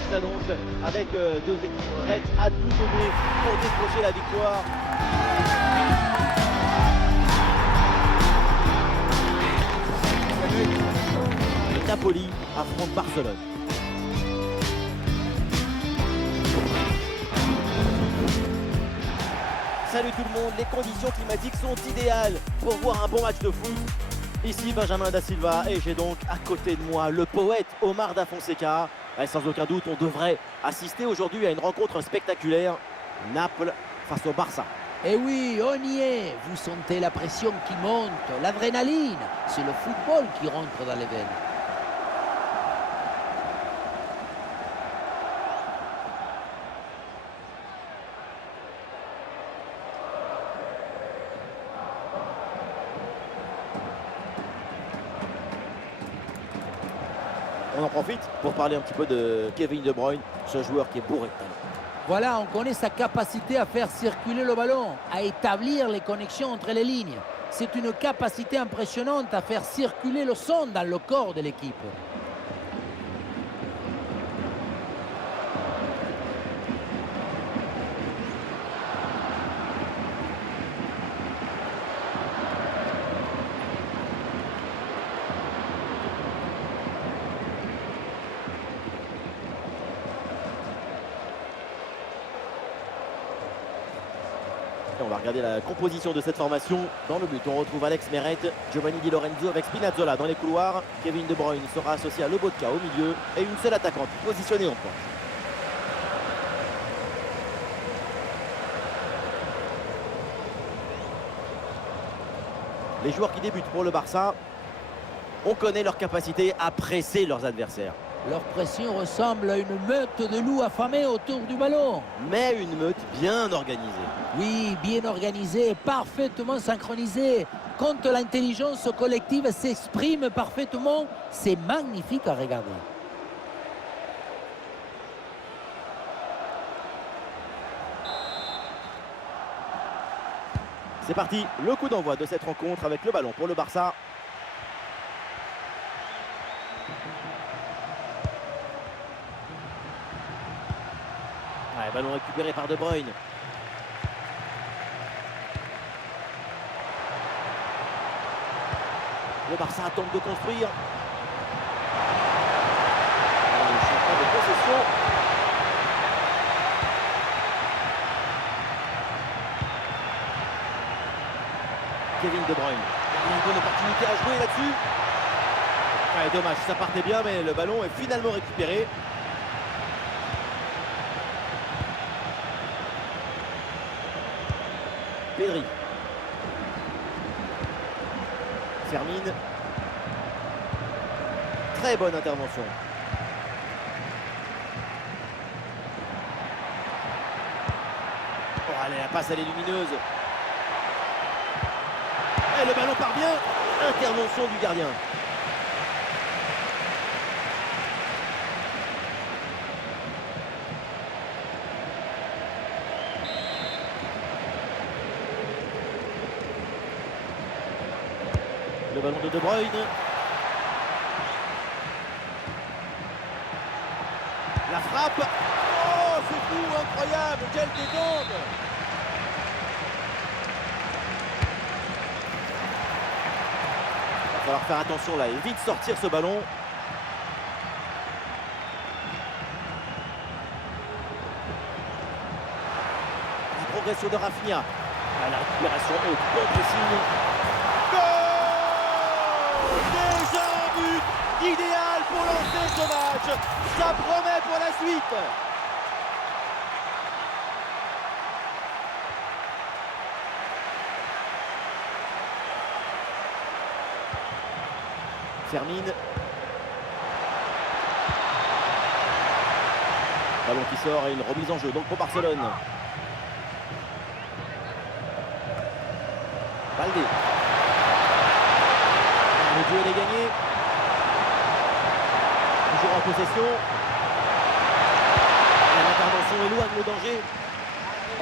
qui s'annonce avec deux équipes prêtes à tout donner pour décrocher la victoire. Et Napoli affronte Barcelone. Salut tout le monde, les conditions climatiques sont idéales pour voir un bon match de foot. Ici Benjamin Da Silva et j'ai donc à côté de moi le poète Omar Da Fonseca. Et sans aucun doute, on devrait assister aujourd'hui à une rencontre spectaculaire. Naples face au Barça. Et oui, on y est. Vous sentez la pression qui monte, l'adrénaline. C'est le football qui rentre dans les veines. On en profite pour parler un petit peu de Kevin De Bruyne, ce joueur qui est bourré de talent. Voilà, on connaît sa capacité à faire circuler le ballon, à établir les connexions entre les lignes. C'est une capacité impressionnante à faire circuler le son dans le corps de l'équipe. On va regarder la composition de cette formation. Dans le but, on retrouve Alex Meret, Giovanni Di Lorenzo avec Spinazzola dans les couloirs. Kevin De Bruyne sera associé à Lobotka au milieu et une seule attaquante positionnée en pointe. Les joueurs qui débutent pour le Barça, on connaît leur capacité à presser leurs adversaires. Leur pression ressemble à une meute de loups affamés autour du ballon. Mais une meute bien organisée. Oui, bien organisée, parfaitement synchronisée. Quand l'intelligence collective s'exprime parfaitement, c'est magnifique à regarder. C'est parti, le coup d'envoi de cette rencontre avec le ballon pour le Barça. Ouais, ballon récupéré par De Bruyne. Le Barça tente de construire. Le champion de possession. Kevin De Bruyne. Il y a une bonne opportunité à jouer là-dessus. Ouais, dommage, ça partait bien, mais le ballon est finalement récupéré. Pedri. Fermine. Très bonne intervention. Oh, allez, la passe, elle est lumineuse. Et le ballon part bien. Intervention du gardien. Le ballon de Bruyne. La frappe. Oh, c'est fou, incroyable. Quelle détente. Il va falloir faire attention là et vite sortir ce ballon. La progression de Rafinha. La récupération haute. Bon pressing. Déjà un but idéal pour lancer ce match. Ça promet pour la suite. Fermine. Ballon qui sort et une remise en jeu donc pour Barcelone. Baldé. Le duel est gagné. Toujours en possession. L'intervention éloigne le danger.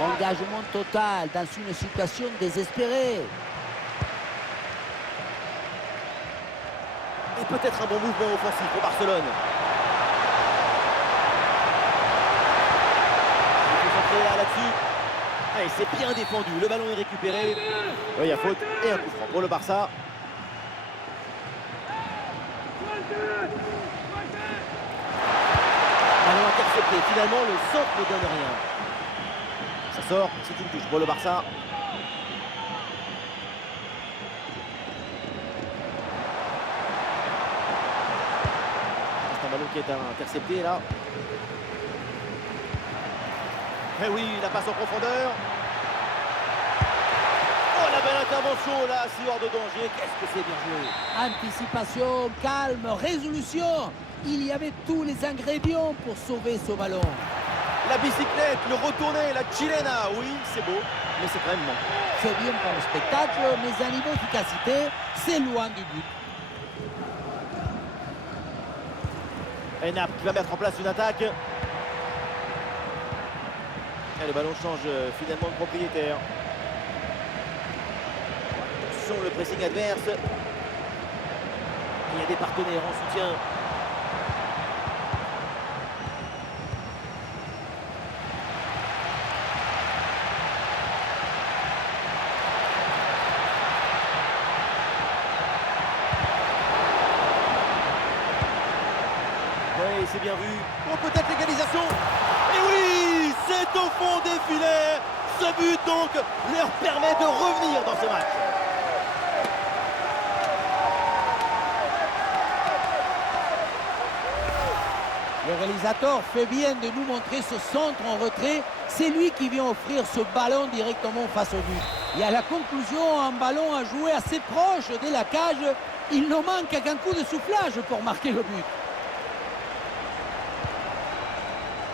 Engagement total dans une situation désespérée. Et peut-être un bon mouvement offensif pour Barcelone. là-dessus. Allez, c'est bien défendu. Le ballon est récupéré. Oui, il y a faute et un coup franc pour le Barça. Ballon intercepté. Finalement, le centre ne donne rien. Ça sort. C'est une touche pour le Barça. C'est un ballon qui est intercepté là. Et oui, la passe en profondeur. Oh, la belle intervention là, c'est hors de danger. Qu'est-ce que c'est bien joué. Anticipation, calme, résolution. Il y avait tous les ingrédients pour sauver ce ballon. La bicyclette, le retourné, la chilena. Oui, c'est beau, mais c'est quand même bon. C'est bien pour le spectacle, mais à niveau efficacité, c'est loin du but. Et Naples qui va mettre en place une attaque. Et le ballon change finalement de propriétaire. Attention, le pressing adverse. Il y a des partenaires en soutien. Oui, c'est bien vu. Oh, peut-être l'égalisation. Et oui, c'est au fond des filets. Ce but donc leur permet de revenir dans ce match. Le réalisateur fait bien de nous montrer ce centre en retrait. C'est lui qui vient offrir ce ballon directement face au but. Et à la conclusion, un ballon à jouer assez proche de la cage. Il ne manque qu'un coup de soufflage pour marquer le but.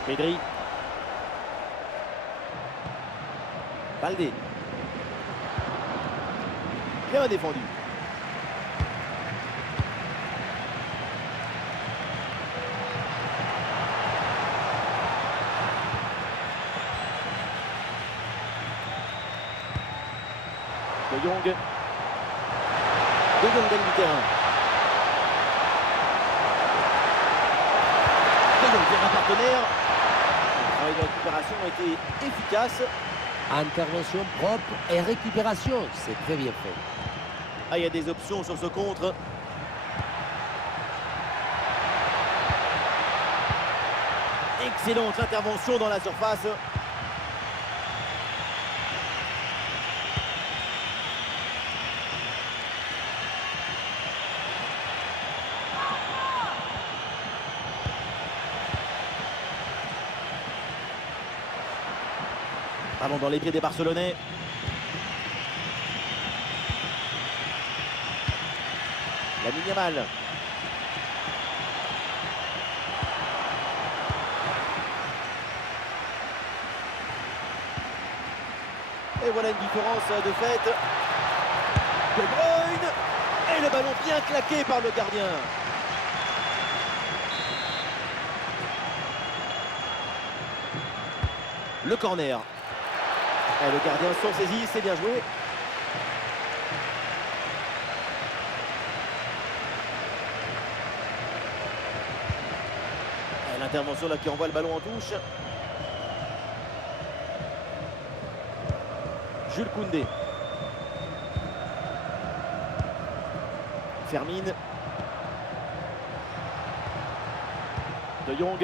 Pedri. Baldé. Bien défendu. De Jong. De Jong gagne du terrain. De Jong vient un partenaire. Le travail de récupération a été efficace. Intervention propre et récupération, c'est très bien fait. Ah, il y a des options sur ce contre. Excellente intervention dans la surface. Ballon dans les pieds des Barcelonais. Lamine Yamal. Et voilà une différence de fait. De Bruyne. Et le ballon bien claqué par le gardien. Le corner. Et le gardien s'en saisit, c'est bien joué. Et l'intervention là qui envoie le ballon en touche. Jules Koundé. Fermine. De Jong.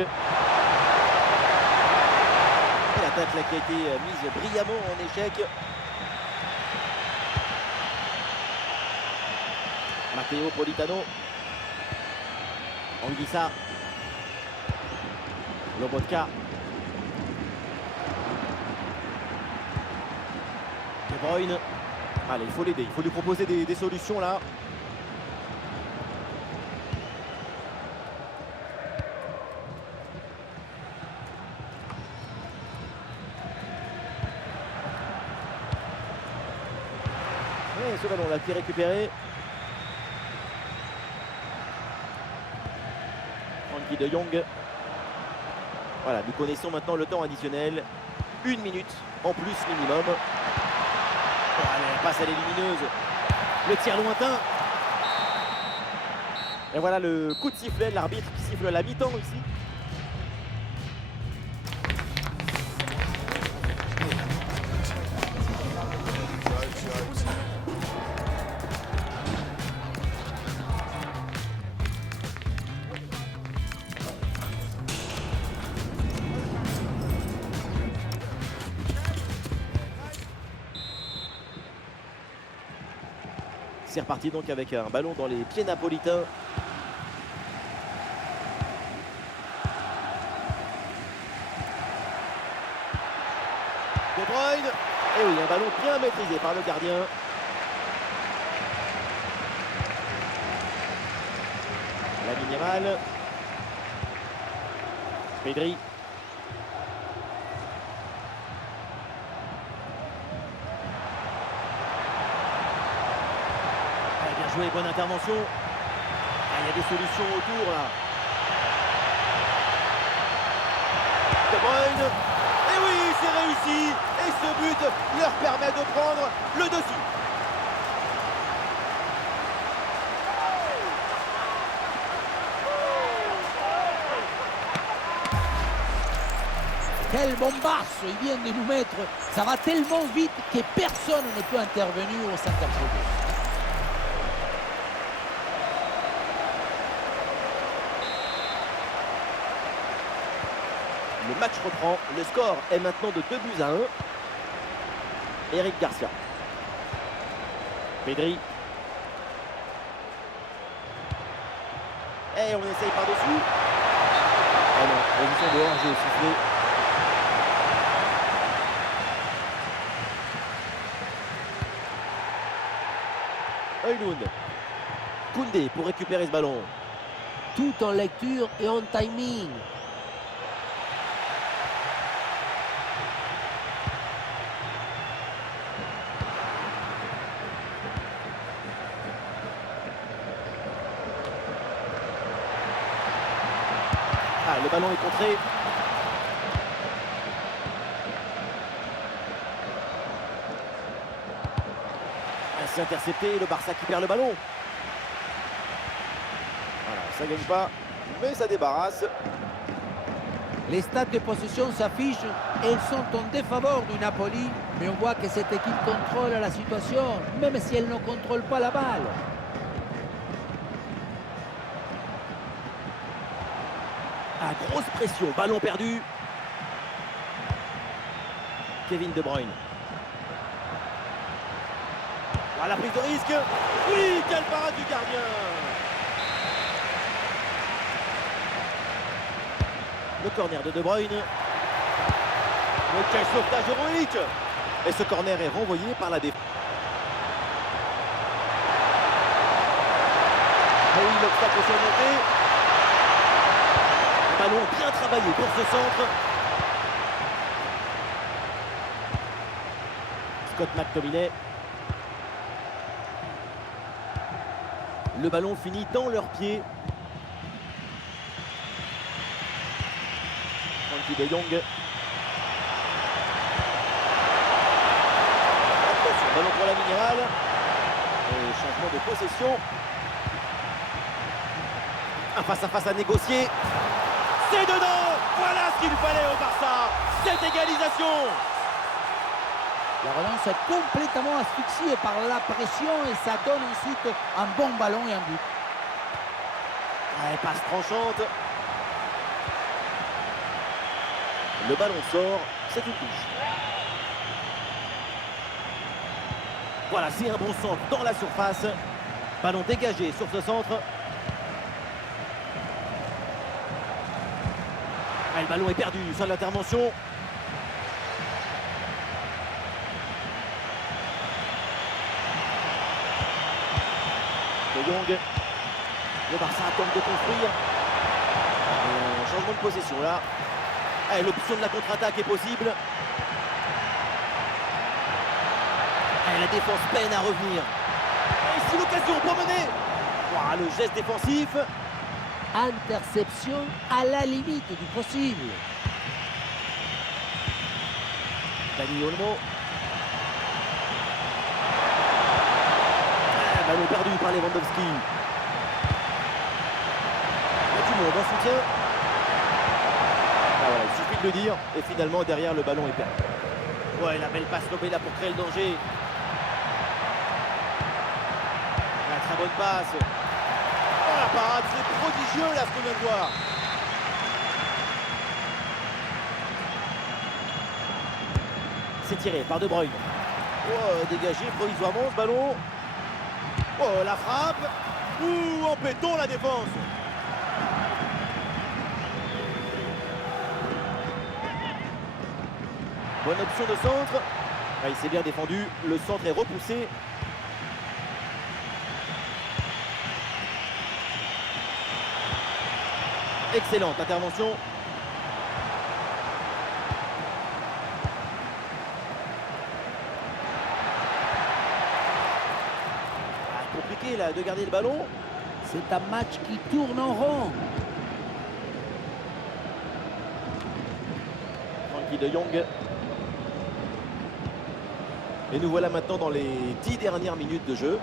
Et l'attaque là qui a été mise brillamment en échec. Matteo Politano. Anguissa. Lobotka. De Bruyne. Allez, il faut l'aider, il faut lui proposer des solutions là. Et ce ballon là qui est récupéré. Frenkie de Jong. Voilà, nous connaissons maintenant le temps additionnel. 1 minute en plus minimum. Allez, passe à l'élumineuse. Le tir lointain. Et voilà le coup de sifflet, l'arbitre qui siffle la mi-temps ici. C'est reparti donc avec un ballon dans les pieds napolitains. De Bruyne. Et oui, un ballon bien maîtrisé par le gardien. Lamine Yamal. Pedri. Bien joué, bonne intervention. Il y a des solutions autour là. De Bruyne. Et oui, c'est réussi. Et ce but leur permet de prendre le dessus. Quel bombasso ils viennent de nous mettre. Ça va tellement vite que personne ne peut intervenir au centre de jeu. Le match reprend. Le score est maintenant de 2-1. Eric Garcia. Pedri. Et on essaye par-dessus. Ah non, position de hors-jeu sifflé. Højlund. Koundé pour récupérer ce ballon. Tout en lecture et en timing. Ah, le ballon est contré. C'est intercepté, le Barça qui perd le ballon. Voilà, ça gagne pas, mais ça débarrasse. Les stats de possession s'affichent et elles sont en défaveur du Napoli. Mais on voit que cette équipe contrôle la situation, même si elle ne contrôle pas la balle. Ah, grosse pression, ballon perdu. Kevin De Bruyne. Ah, la prise de risque. Oui, quelle parade du gardien. Le corner de De Bruyne. Mais quel sauvetage héroïque. Et ce corner est renvoyé par la défense. Ah oui, l'obstacle surmonté. Ballon bien travaillé pour ce centre. Scott McTominay. Le ballon finit dans leurs pieds. Frenkie de Jong. Attention, ballon pour la minérale. Et changement de possession. Un face-à-face à négocier. C'est dedans. Voilà ce qu'il fallait au Barça. Cette égalisation. La relance est complètement asphyxiée par la pression et ça donne ensuite un bon ballon et un but. Ouais, passe tranchante. Le ballon sort, c'est une touche. Voilà, c'est un bon centre dans la surface. Ballon dégagé sur ce centre. Ah, le ballon est perdu sur l'intervention. De Jong. Le Barça tente de construire. Un changement de possession là. Ah, l'option de la contre-attaque est possible. Ah, la défense peine à revenir. Et ici l'occasion pour mener. Wow, le geste défensif. Interception à la limite du possible. Dani Olmo. Ah, ballon perdu par Lewandowski. Il y a du monde en soutien. Ah, voilà, il suffit de le dire. Et finalement, derrière, le ballon est perdu. Ouais, la belle passe lobée là pour créer le danger. La très bonne passe. Oh, la parade, c'est prodigieux là ce qu'on vient de voir. C'est tiré par De Bruyne. Oh, dégagé provisoirement ce ballon. Oh, la frappe. Ouh, en béton la défense. Bonne option de centre. Ah, il s'est bien défendu. Le centre est repoussé. Excellente intervention. Compliqué là de garder le ballon. C'est un match qui tourne en rond. Frankie de Jong. Et nous voilà maintenant dans les 10 dernières minutes de jeu.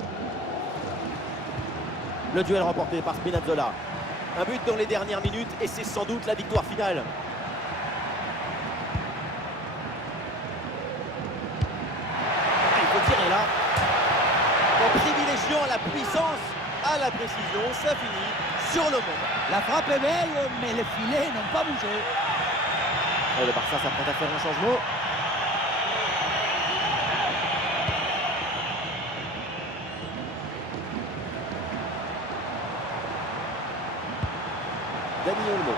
Le duel remporté par Spinazzola. Un but dans les dernières minutes et c'est sans doute la victoire finale. Il faut tirer là. En privilégiant la puissance à la précision, ça finit sur le moment. La frappe est belle, mais les filets n'ont pas bougé. Et le Barça s'apprête à faire un changement. Dani Olmo. Ah,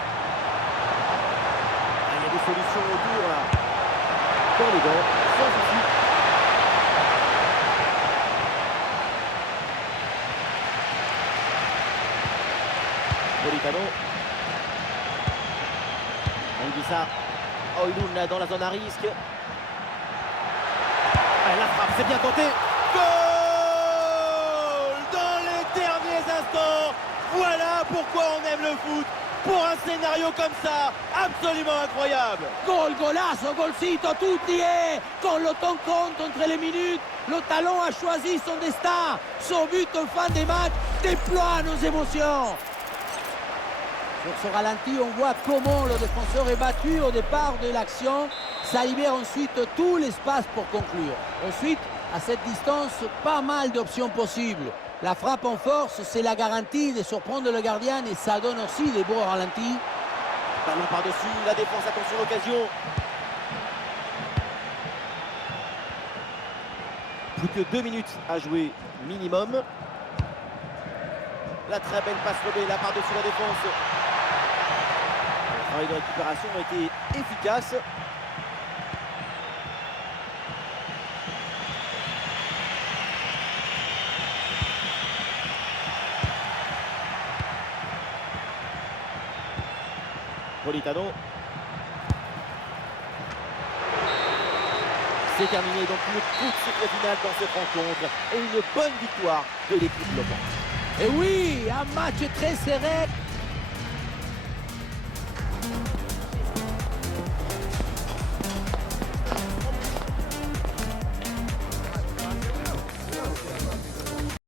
il y a des solutions autour là. Dans les gants, sans souci. Politano. Anguissa. Oilun dans la zone à risque. Ah, la frappe, c'est bien tenté. Goal! Dans les derniers instants. Voilà pourquoi on aime le foot. Pour un scénario comme ça, absolument incroyable. Gol, golazo, golcito, tout y est. Quand le temps compte entre les minutes, le talon a choisi son destin. Son but en fin de match déploie nos émotions. Sur ce ralenti, on voit comment le défenseur est battu au départ de l'action. Ça libère ensuite tout l'espace pour conclure. Ensuite, à cette distance, pas mal d'options possibles. La frappe en force, c'est la garantie de surprendre le gardien et ça donne aussi des beaux ralentis. Ballon par-dessus, la défense, attention l'occasion. Plus que 2 minutes à jouer minimum. La très belle passe lobée là par-dessus la défense. Le travail de récupération a été efficace. Politano. C'est terminé, donc une toute cycle finale dans cette rencontre et une bonne victoire de l'équipe locale. Et oui, un match très serré,